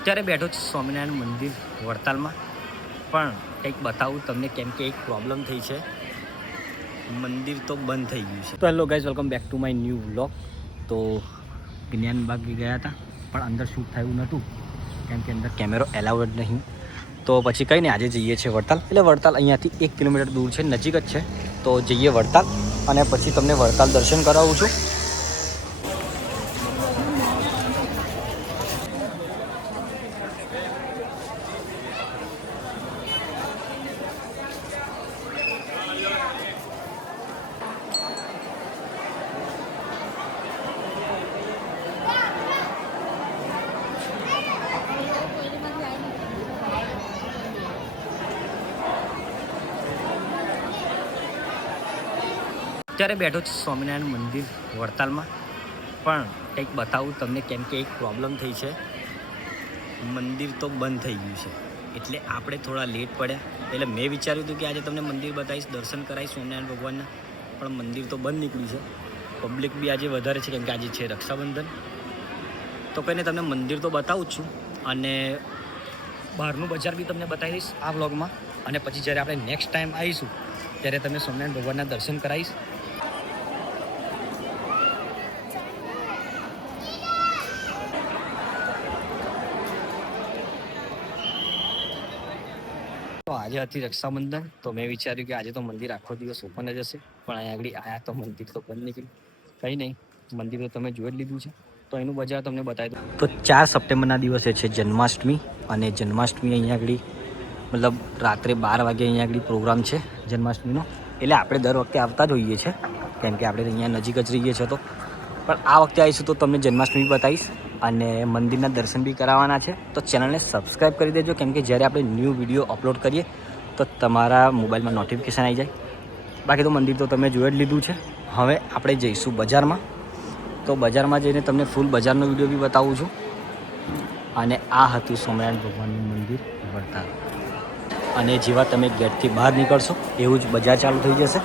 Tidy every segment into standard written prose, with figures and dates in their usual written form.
અત્યારે બેઠો છું સ્વામિનારાયણ મંદિર વડતાલમાં, પણ કંઈક બતાવું તમને, કેમ કે એક પ્રોબ્લેમ થઈ છે, મંદિર તો બંધ થઈ ગયું છે. તો hello guys, welcome back to my new vlog. તો જ્ઞાનબાગ ગયા હતા, પણ અંદર શૂટ થયું નહોતું કેમ કે અંદર કેમેરો એલાઉડ નહીં. તો પછી કંઈ નહીં, આજે જઈએ છીએ વડતાલ. એટલે વડતાલ અહીંયાથી 1 કિલોમીટર દૂર છે, નજીક જ છે. તો જઈએ વડતાલ અને પછી તમને વડતાલ દર્શન કરાવું છું. અત્યારે બેઠો છું સ્વામિનારાયણ મંદિર વડતાલમાં, પણ કંઈક બતાવું તમને, કેમ કે એક પ્રોબ્લેમ થઈ છે, મંદિર તો બંધ થઈ ગયું છે. એટલે આપણે થોડા લેટ પડ્યા. એટલે મેં વિચાર્યું હતું કે આજે તમને મંદિર બતાવીશ, દર્શન કરાવીશ સ્વામિનારાયણ ભગવાનના, પણ મંદિર તો બંધ નીકળ્યું છે. પબ્લિક બી આજે વધારે છે કેમ કે આજે છે રક્ષાબંધન. તો કહીને તમને મંદિર તો બતાવું જ છું, અને બહારનું બજાર બી તમને બતાવીશ આ વ્લોગમાં. અને પછી જ્યારે આપણે નેક્સ્ટ ટાઈમ આવીશું ત્યારે તમને સ્વામિનારાયણ ભગવાનના દર્શન કરાવીશ. તો આજે હતી રક્ષાબંધન, તો મેં વિચાર્યું કે આજે તો મંદિર આખો દિવસ ઓપન જ હશે, પણ અહીંયા આગળ આયા તો મંદિર તો બંધ નીકળ્યું. કંઈ નહીં, મંદિર તો તમે જોઈ જ લીધું છે, તો એનું બજાર તમને બતાવી દઉં. તો 4 સપ્ટેમ્બરના દિવસે છે જન્માષ્ટમી, અને જન્માષ્ટમી અહીંયા આગળ મતલબ રાત્રે 12 વાગે અહીંયા આગળ પ્રોગ્રામ છે જન્માષ્ટમીનો. એટલે આપણે દર વખતે આવતા જ હોઈએ છીએ કેમ કે આપણે અહીંયા નજીક જ રહીએ છીએ. તો પણ આ વખતે આવીશું તો તમને જન્માષ્ટમી બતાવીશ અને મંદિરના દર્શન બી કરાવવાના છે. તો ચેનલને સબસ્ક્રાઈબ કરી દેજો, કેમ કે જ્યારે આપણે ન્યૂ વિડીયો અપલોડ કરીએ તો તમારા મોબાઈલમાં નોટિફિકેશન આવી જાય. બાકી તો મંદિર તો તમે જોઈ જ લીધું છે. હવે આપણે જઈશું બજારમાં. તો બજારમાં જઈને તમને ફૂલ બજારનો વિડીયો બી બતાવું છું. અને આ હતું સ્વામિનારાયણ ભગવાનનું મંદિર વડતાલ. અને જેવા તમે ગેટથી બહાર નીકળશો એવું જ બજાર ચાલુ થઈ જશે.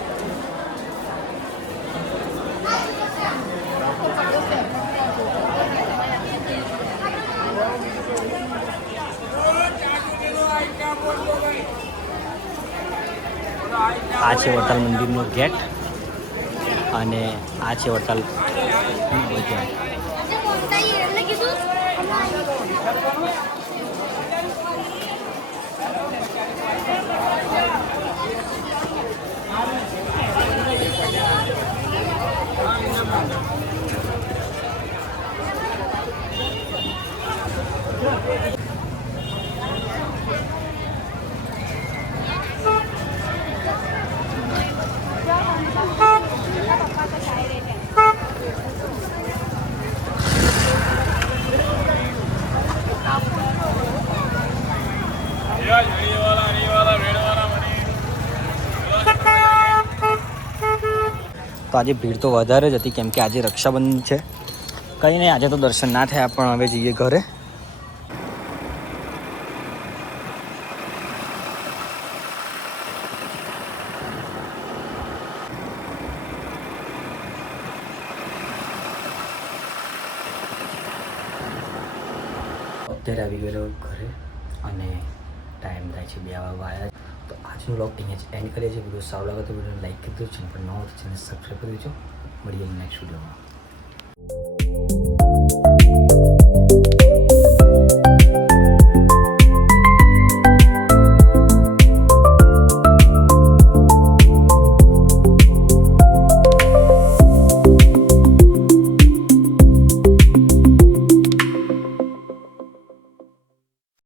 આ છે વડતાલ મંદિરનો ગેટ, અને આ છે વડતાલ બજાર. તો આજે ભીડ તો વધારે જ હતી કેમ કે આજે રક્ષાબંધન છે. કંઈ નહીં, આજે તો દર્શન ના થયા, પણ હવે જઈએ ઘરે. અત્યારે આવી ગયેલો ઘરે, અને ટાઈમ થાય છે 2 વાગ્યા. તો આજનો વ્લોગ અહીંયા જ એન્ડ કરીએ છીએ. વિડીયો સારો લાગે તો વિડીયોને લાઈક કરી દો, ચેનલ પર ન હોય તો ચેનલ સબસ્ક્રાઈબ કરી દેજો. મળીએ નેક્સ્ટ વિડીયોમાં.